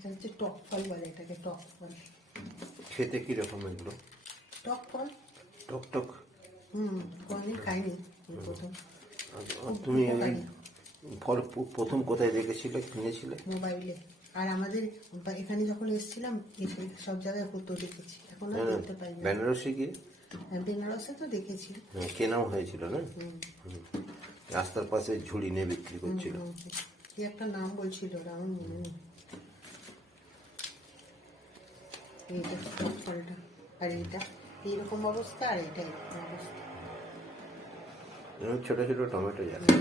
এটা হচ্ছে টক ফল বলে, এটাকে টক ফল। খেতে কিরকম এগুলো? টক ফল। টক টক। কোনদিন খাইনি, প্রথম। তুমি ফল প্রথম কোথায় দেখেছিলে, কিনেছিলে? মোবাইলে। আর আমাদের এখানে যখন এসেছিলাম সব জায়গায় হতো, দেখেছি। এখন আর দেখতে পাই না। বেনারসে গিয়ে? বেনারসে তো দেখেছি। কেনাও হয়েছিল না? রাস্তার পাশে ঝুড়ি নিয়ে বিক্রি করছিল। কি একটা নাম বলছিল, আমার মনে নেই। এইটা টক ফলটা, আর এইটা এইরকম অবস্থা, আর এটা এরকম অবস্থা। ছোট ছোট টমেটো যাচ্ছে।